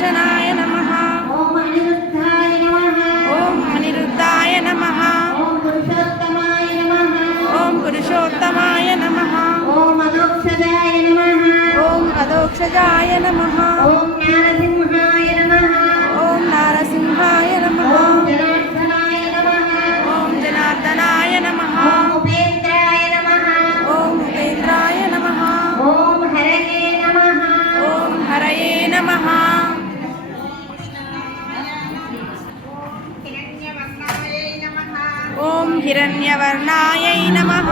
సుదర్శనాయ నమః. ఓం అనిరుద్ధాయ నమః. ఓం అనిరుద్ధాయ నమః. ఓం పురుషోత్తమాయ నమః. ఓం పురుషోత్తమాయ నమః. ఓం అదోక్షజాయ నమః. ఓం అదోక్షజాయ నమః. ఓం నారసింహాయ నమః. ఓం నారసింహాయ నమః. ఓం జనార్దనాయ నమః. ఓం జనార్దనాయ నమః. ఓం ఉపేంద్రాయ నమః. ఓం ఉపేంద్రాయ నమః. ఓం హరయే నమః. ఓం హరయే నమః. ఓం హిరణ్యవర్ణాయై నమః.